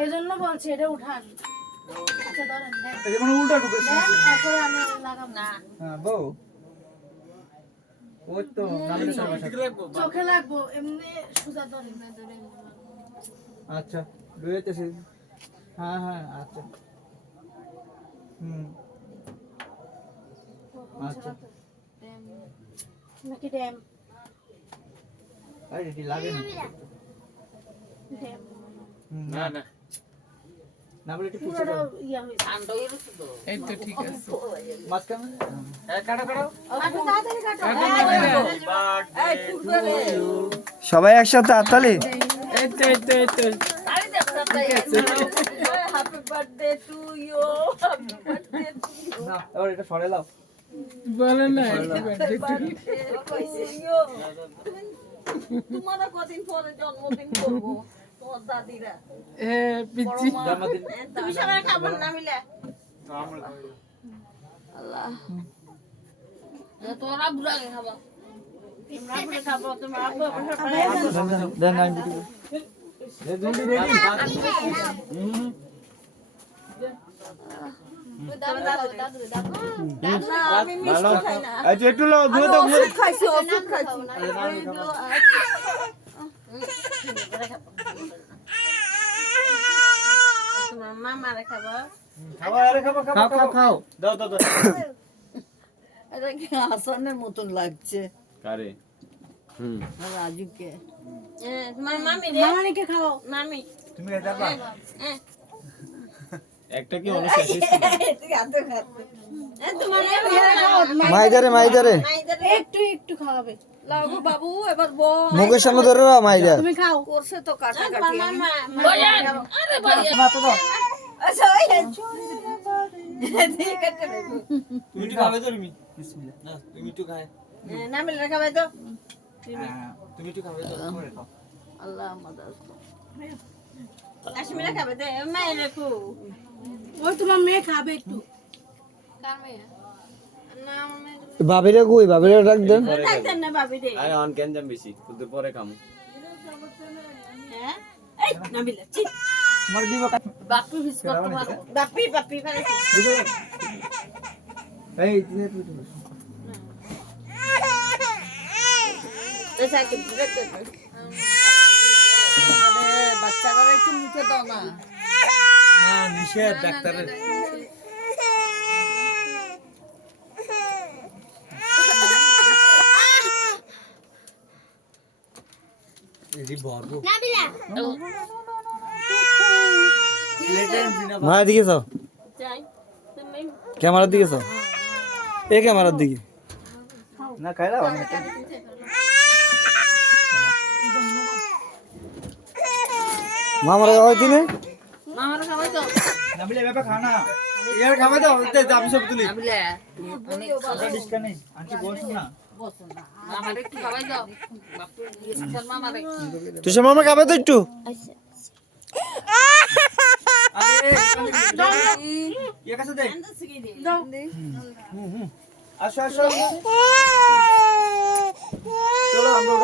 এই জন্য বলছি এটা উঠান। আচ্ছা ধরেন এই মানে উল্টা ঢুকেছে তারপরে আমি লাগাবো না। হ্যাঁ বউ ওই তো নামলে চোখে লাগবো এমনি সুজা ধরেন। আচ্ছা রয়েছে হ্যাঁ হ্যাঁ আচ্ছা আচ্ছা নাকি ড্যাম আরে এটি লাগে না ড্যাম না না না বলে একটু পুষে পুরো দাও ইয়া হইছে। ঠান্ডা হয়ে গেছে তো এই তো ঠিক আছে মাঝখানে কাটো কাটো আপনি তাড়াতাড়ি কাটো। সবাই একসাথে হাততালি এই তো এই তো এই তো happy birthday to you, happy birthday to না এবার এটা সরে লাও বলো না ইউ। তোমার কদিন পরে জন্মদিন করবো তোমার দাদিরা। এ পিচ্ছি জন্মদিন তুমি সবাই খাবার না মিলে আল্লাহ তোরা বুড়া খাবা, তোমরা বুড়া খাবো, তোমরা আব্বু দেন আমি বিটি আমি মিষ্টি খাই না। আচ্ছা একটু লাও দুধ দাও ওষুধ খাইছি, ওষুধ খাইছি। তোমার মামারে খাবা। খাও আরে খাও খাও খাও খাও দাও দাও দাও এটা কি হাসানের মতন লাগছে কারে রাজুকে। তোমার মামি রে, মামানিকে খাও। মামি তুমি এটা দাও একটা কি অনুষ্ঠান শেষ তোমার মাইদারে মাইদারে একটু একটু খাওয়াবে। লাগু বাবু এবার বল মুখের সামনে ধরে রাও মাইদা তুমি খাও। করছে তো কাটাকাটি। আরে মাথা দাও আচ্ছা ওই ঠিক আছে তুমি একটু খাবে তো তুমি বিসমিল্লাহ না তুমি একটু খায় নামিল রেখা ভাই তো তুমি একটু খাবে তো করে খাও আল্লাহ মাদার কাশ্মীরে খাবে দে মেয়ে রেখো। ওই তোমার মেয়ে খাবে একটু। কার মেয়ে না মেয়ে ভাবিরে কই ভাবিরে ডাক দেন ডাক্তার না ভাবি রে। আরে অন কেন জাম বেশি কিন্তু পরে খামু হ্যাঁ এই নামিল চি তোমার দিব বাপি ফিস করতে পারো বাপি বাপি ফেলে এই তো সাইকে ব্রেক দে। আরে বাচ্চারা একটু মুখে দাও না। না নিষেধ ডাক্তারের এই বড় মায়ের দিকে যাও যাই তুমি ক্যামেরার দিকে যাও এই ক্যামেরার দিকে না খাইলা মামার খাওয়াই দিনে মামার খাওয়াই তো নাবিলে বাবা খানা ইয়ার খাওয়া দাও আমি সব তুলি নামিলে ওটা ডিসকাউন্ট নেই আন্টি বস না মামার একটু খাওয়াই দাও বাপু ইয়ে মামারে তুই মামা খাবে তো একটু ये कैसे दे আসো আসো চলো আমরা